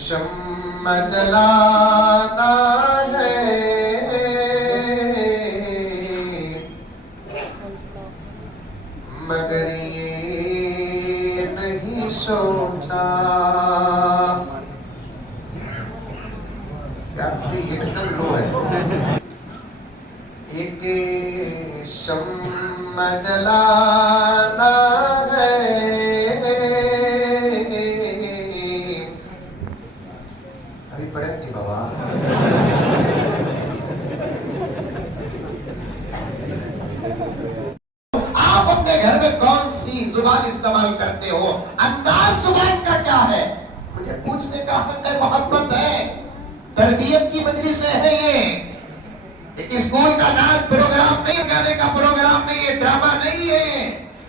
शम्म जलाना है मगर ये नहीं सोचा एकदम लो है एक शम्म जलाना है अभी पढ़े नहीं बाबा आप अपने घर में कौन सी जुबान इस्तेमाल करते हो अंदाज जुबान का क्या है मुझे पूछने का हक है मोहब्बत है तरबियत की मजलिस है ये एक स्कूल का नाच प्रोग्राम नहीं गाने का प्रोग्राम नहीं है ड्रामा नहीं है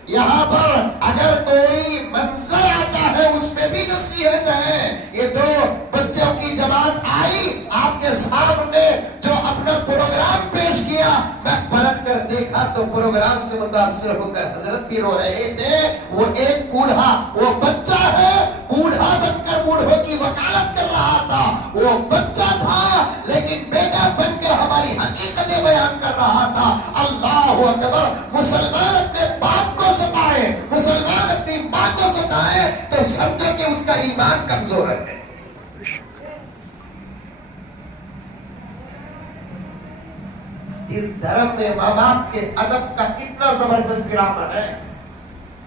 यहाँ पर अगर कोई मंजर आता है उसमें भी नसीहत है ये दो बच्चों की जमात आई आपके सामने जो अपना प्रोग्राम पेश किया मैं पलट कर देखा तो प्रोग्राम से मुतासिर होकर हजरत भी रो रहे थे वो एक बूढ़ा वो बच्चा है बूढ़ा बनकर बूढ़ों की वकालत कर रहा था वो बच्चा था लेकिन बेटा बनकर हमारी हकीकतें बयान कर रहा था अल्लाह अकबर मुसलमान अपने बाप को सताए मुसलमान अपनी माँ को सताए तो समझो कि उसका ईमान कमजोर है इस धर्म में माँ बाप के अदब का कितना जबरदस्त ग्रामर है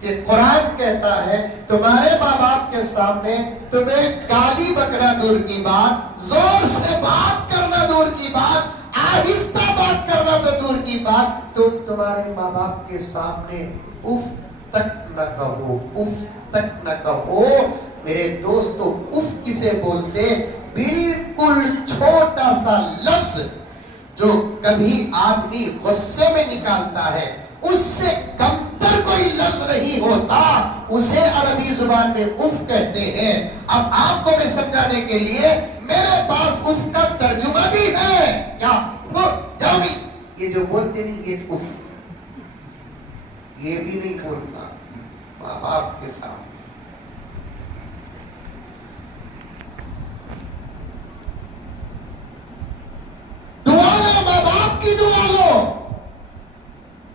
कि कुरान कहता है तुम्हारे माँ बाप के सामने तुम्हें गाली बकना दूर की बात जोर से बात करना दूर की बात आहिस्ता बात करना तो दूर की बात तुम तुम्हारे माँ बाप के सामने उफ तक न कहो उफ तक न कहो मेरे दोस्तों उफ किसे बोलते बिल्कुल छोटा सा लफ्ज जो कभी आदमी गुस्से में निकालता है उससे कमतर कोई लफ्ज नहीं होता उसे अरबी जुबान में उफ कहते हैं अब आपको मैं समझाने के लिए मेरे पास उफ का तर्जुमा भी है क्या जाओगी ये जो बोलते नहीं ये उफ ये भी नहीं बोलता माँ बाप के सामने माँ बाप की दुआ लो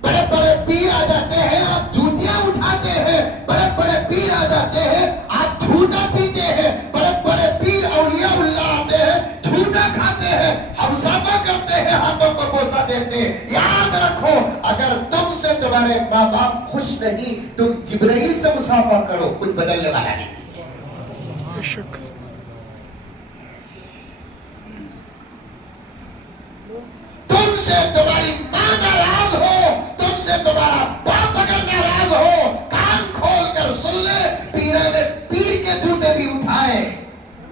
बड़े बड़े पीर आ जाते हैं आप जूतियां उठाते हैं बड़े बड़े पीर आ जाते हैं आप झूठा पीते हैं बड़े बड़े पीर औलिया उल्लाह आते हैं झूठा खाते हैं हमसाफा करते हैं हाथों को बोसा देते हैं याद रखो अगर तुमसे तुम्हारे माँ बाप खुश नहीं तुम जिब्राइल से मुसाफा करो कुछ बदलने वाला नहीं तुमसे तुम्हारी माँ नाराज हो तुमसे तुम्हारा बाप अगर नाराज हो कान खोल कर सुन ले पीरे ने पीर के जूते भी उठाए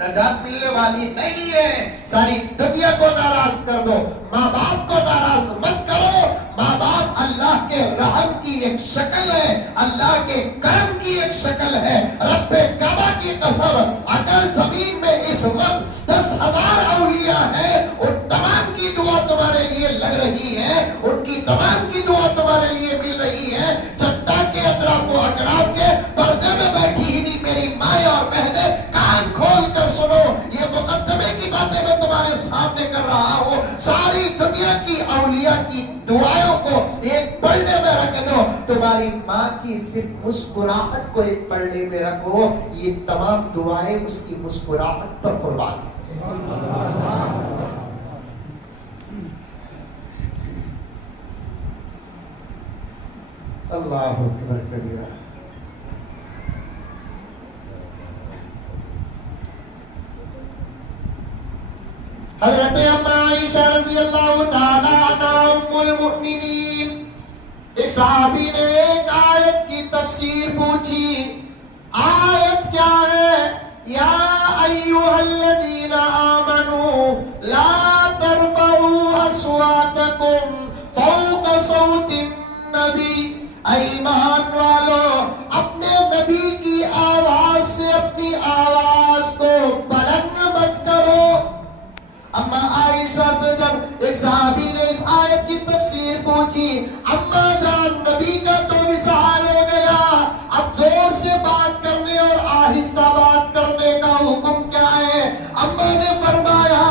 नजात मिलने वाली नहीं है सारी दुनिया को नाराज कर दो माँ बाप को नाराज मत करो माँ बाप अल्लाह के रहम की एक शक्ल है अल्लाह के करम की एक शक्ल है रब्बे काबा की कसम अगर जमीन में इस वक्त 10,000 औलिया है उन तमाम की दुआ तुम्हारे लिए लग रही है उनकी तमाम की दुआ तुम्हारे लिए मिल रही है चट्टा के अतराफ अकराब के पर्दे में बैठी ही नहीं मेरी माए और बहने कान खोल कर सुनो ये मुकद्दमे की बातें मैं तुम्हारे सामने कर रहा हूँ सारी दुनिया की औलिया की दुआओं को एक पलड़े में रख दो तुम्हारी माँ की सिर्फ मुस्कुराहट को एक पलड़े में रखो ये तमाम दुआएं उसकी मुस्कुराहट पर कुर्बान है अल्लाह अकबर कबीरा आयशा रज़ियल्लाहु ताला अन्हा उम्मुल मुमिनीन, एक सहाबी ने एक आयत की तफसीर पूछी। आयत क्या है? या अय्युहल्लज़ीना आमनू ला तरफऊ अस्वातकुम फौqa सौतिन नबी, ईमान वालो अपने नबी की आवाज से अपनी आवाज को बुलंद मत करो। अम्मा आयशा से जब एक सहाबी ने इस आयत की तफसीर पूछी, अम्मा जान नबी का तो विसाल हो गया, अब जोर से बात करने और आहिस्ता बात करने का हुक्म क्या है? अम्मा ने फरमाया,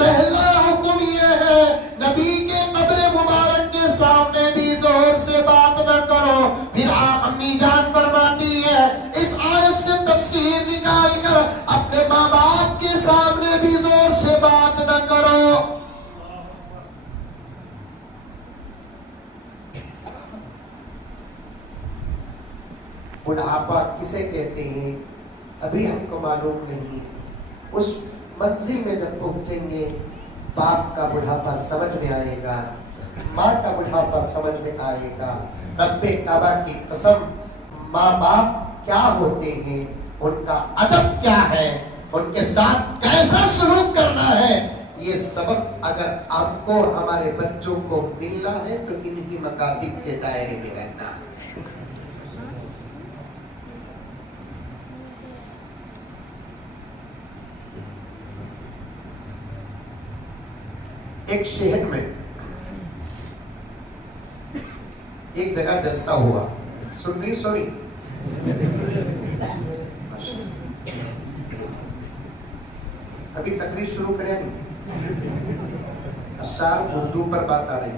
पहला हुक्म यह है नबी के कब्र मुबारक के सामने भी जोर से बात न करो। फिर अम्मी जान फरमाती है, इस आयत से तफसीर निकाल कर अपने माँ बाप के सामने भी जोर से बात न करो। बुढ़ापा किसे कहते हैं अभी हमको मालूम नहीं। उस मंजिल में जब पहुंचेंगे, बाप का बुढ़ापा समझ में आएगा, माँ का बुढ़ापा समझ में आएगा। रब्बे काबा की कसम, माँ बाप क्या होते हैं, उनका अदब क्या है, उनके साथ कैसा सलूक करना है, ये सबक अगर हमको हमारे बच्चों को मिलना है तो इन्हीं मकातिब के दायरे में रहना है। एक शहर में एक जगह जलसा हुआ। सुन रही? सॉरी, अभी तकरीर शुरू करें नहीं, अशार उर्दू पर बात आ रही है।